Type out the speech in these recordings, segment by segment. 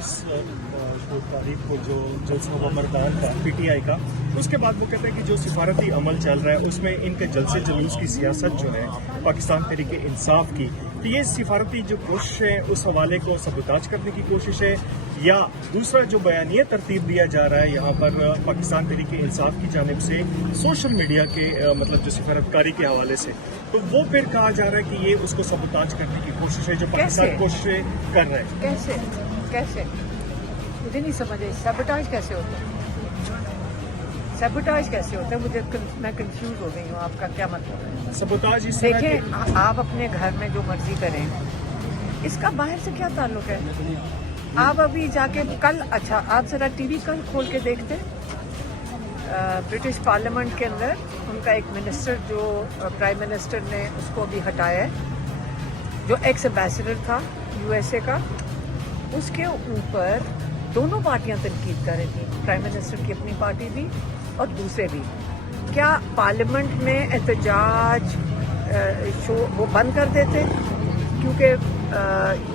जुलूस तारीख को जो जलसा बरदार था PTI का, उसके बाद वो कहते हैं कि जो सिफारती अमल चल रहा है उसमें इनके जलसे जुलूस की सियासत जो है पाकिस्तान तहरीक इंसाफ की, तो ये सिफारती जो कोशिश है उस हवाले को सबूताज करने की कोशिश है, या दूसरा जो बयानिया तरतीब दिया जा रहा है यहाँ पर पाकिस्तान तहरीक इंसाफ की जानिब से सोशल मीडिया के मतलब जो सिफारतकारी के हवाले से, तो वो फिर कहा जा रहा है कि ये उसको सबूताज करने की कोशिश है जो पाकिस्तान कोशिशें कर रहा है। कैसे मुझे नहीं समझ आई, सबोटाज कैसे होता है? सबोटाज कैसे होता है? मैं कंफ्यूज हो गई हूँ, आपका क्या मतलब है? सबोताज इस देखें, आप अपने घर में जो मर्जी करें, इसका बाहर से क्या ताल्लुक है? आप अभी जाके कल, अच्छा आप जरा टीवी कल खोल के देखते, ब्रिटिश पार्लियामेंट के अंदर उनका एक मिनिस्टर जो प्राइम मिनिस्टर ने उसको भी हटाया है, जो एक्स एम्बेसडर था USA का, उसके ऊपर दोनों पार्टियां तनकीद कर रही थी, प्राइम मिनिस्टर की अपनी पार्टी भी और दूसरे भी। क्या पार्लियामेंट में एहतजाज शो वो बंद कर देते क्योंकि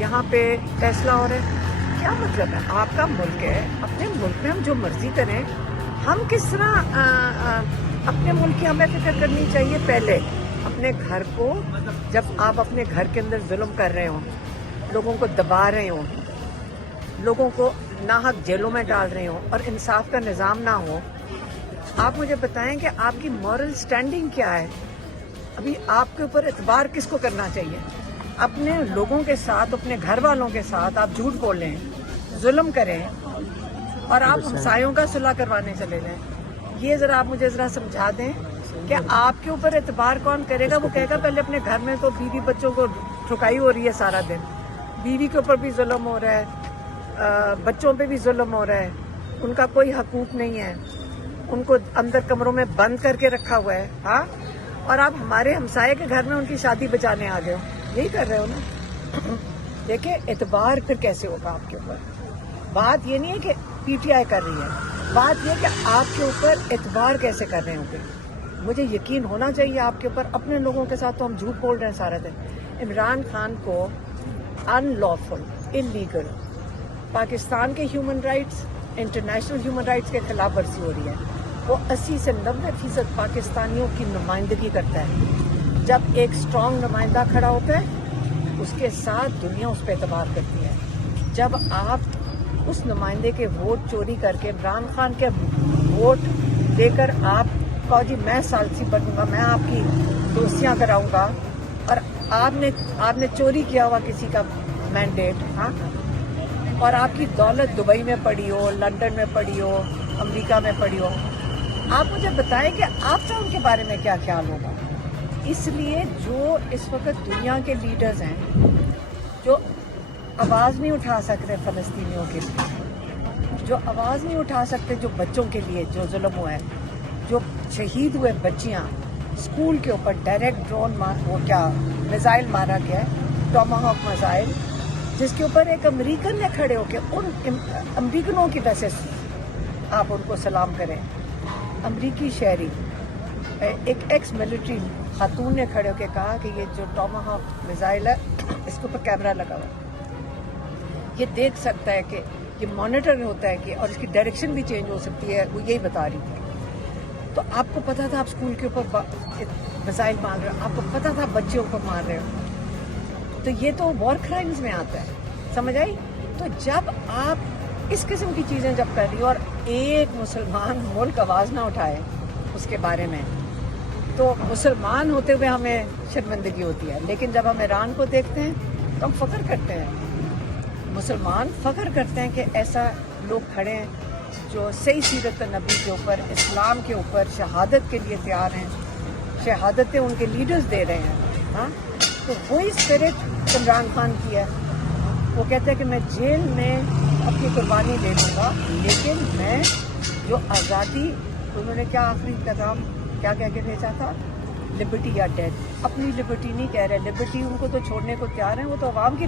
यहाँ पे फैसला हो रहा है? क्या मतलब है? आपका मुल्क है, अपने मुल्क में हम जो मर्जी करें। हम किस तरह अपने मुल्क की हमें फिक्र करनी चाहिए पहले अपने घर को। जब आप अपने घर के अंदर जुल्म कर रहे हो, लोगों को दबा रहे हो, लोगों को नाहक जेलों में डाल रहे हो और इंसाफ का निज़ाम ना हो, आप मुझे बताएं कि आपकी मॉरल स्टैंडिंग क्या है? अभी आपके ऊपर एतबार किसको करना चाहिए? अपने लोगों के साथ, अपने घर वालों के साथ आप झूठ बोलें, जुल्म करें और आप हमसायों का सुलह करवाने चले जाएं। ये ज़रा आप मुझे ज़रा समझा दें कि आपके ऊपर एतबार कौन करेगा? वो कहेगा पहले अपने घर में तो बीवी बच्चों को ठुकाई हो रही है सारा दिन, बीवी के ऊपर भी जुल्म हो रहा है, बच्चों पे भी जुल्म हो रहा है, उनका कोई हकूक नहीं है, उनको अंदर कमरों में बंद करके रखा हुआ है। हाँ, और आप हमारे हमसाये के घर में उनकी शादी बचाने आ गए हो, यही कर रहे हो ना? देखिए, एतबार फिर कैसे होगा आपके ऊपर? बात ये नहीं है कि PTI कर रही है, बात ये कि आपके ऊपर एतबार कैसे कर रहे होंगे। मुझे यकीन होना चाहिए आपके ऊपर। अपने लोगों के साथ तो हम झूठ बोल रहे हैं सारा दिन। इमरान खान को अनलॉफुल, इलीगल पाकिस्तान के human rights, international human rights के खिलाफ वर्जी हो रही है। वो 80 से 90% पाकिस्तानियों की नुमाइंदगी करता है। जब एक स्ट्रॉन्ग नुमाइंदा खड़ा होता है, उसके साथ दुनिया उस पर एतबार करती है। जब आप उस नुमाइंदे के वोट चोरी करके इमरान खान के वोट देकर आप कहो जी मैं सालसी बनूंगा, मैं आपकी दोस्तियां कराऊंगा, और आपने चोरी किया हुआ किसी का मैंडेट, हाँ, और आपकी दौलत दुबई में पड़ी हो, लंदन में पड़ी हो, अमेरिका में पड़ी हो, आप मुझे बताएं कि आपका उनके बारे में क्या ख्याल होगा। इसलिए जो इस वक्त दुनिया के लीडर्स हैं जो आवाज़ नहीं उठा सकते फ़लस्तीनियों के लिए, जो आवाज़ नहीं उठा सकते जो बच्चों के लिए जो जुल्म हुआ है, जो शहीद हुए बच्चियाँ, स्कूल के ऊपर डायरेक्ट ड्रोन मिसाइल मारा गया है, टॉमाहॉक मिसाइल, जिसके ऊपर एक अमेरिकन ने खड़े होकर उन अमेरिकनों की वजह से आप उनको सलाम करें। अमेरिकी शहरी, एक एक्स मिलिट्री खातून ने खड़े होकर कहा कि ये जो टॉमाहॉक मिसाइल है, इसके ऊपर कैमरा लगा हुआ है, ये देख सकता है कि ये मॉनिटर होता है कि, और इसकी डायरेक्शन भी चेंज हो सकती है, वो यही बता रही थी। तो आपको पता था आप स्कूल के ऊपर मिसाइल मार रहे हो, आपको पता था बच्चों को मार रहे हो, तो ये तो वॉर क्राइम्स में आता है, समझ आई? तो जब आप इस किस्म की चीज़ें जब कर रही हो और एक मुसलमान मुल्क आवाज़ ना उठाए उसके बारे में, तो मुसलमान होते हुए हमें शर्मिंदगी होती है। लेकिन जब हम ईरान को देखते हैं तो हम फ़ख्र करते हैं, मुसलमान फ़ख्र करते हैं कि ऐसा लोग खड़े हैं जो सही सीरत नबी के ऊपर, इस्लाम के ऊपर शहादत के लिए तैयार हैं, शहादतें उनके लीडर्स दे रहे हैं। हाँ, तो वही स्पिरिट इमरान खान की है। वो कहते हैं कि मैं जेल में अपनी कुर्बानी दे दूँगा, लेकिन मैं जो आज़ादी, उन्होंने क्या आखिरी पैगाम क्या कह के भेजा था, लिबर्टी या डेथ। अपनी लिबर्टी नहीं कह रहे, लिबर्टी उनको तो छोड़ने को तैयार हैं, वो तो अवाम की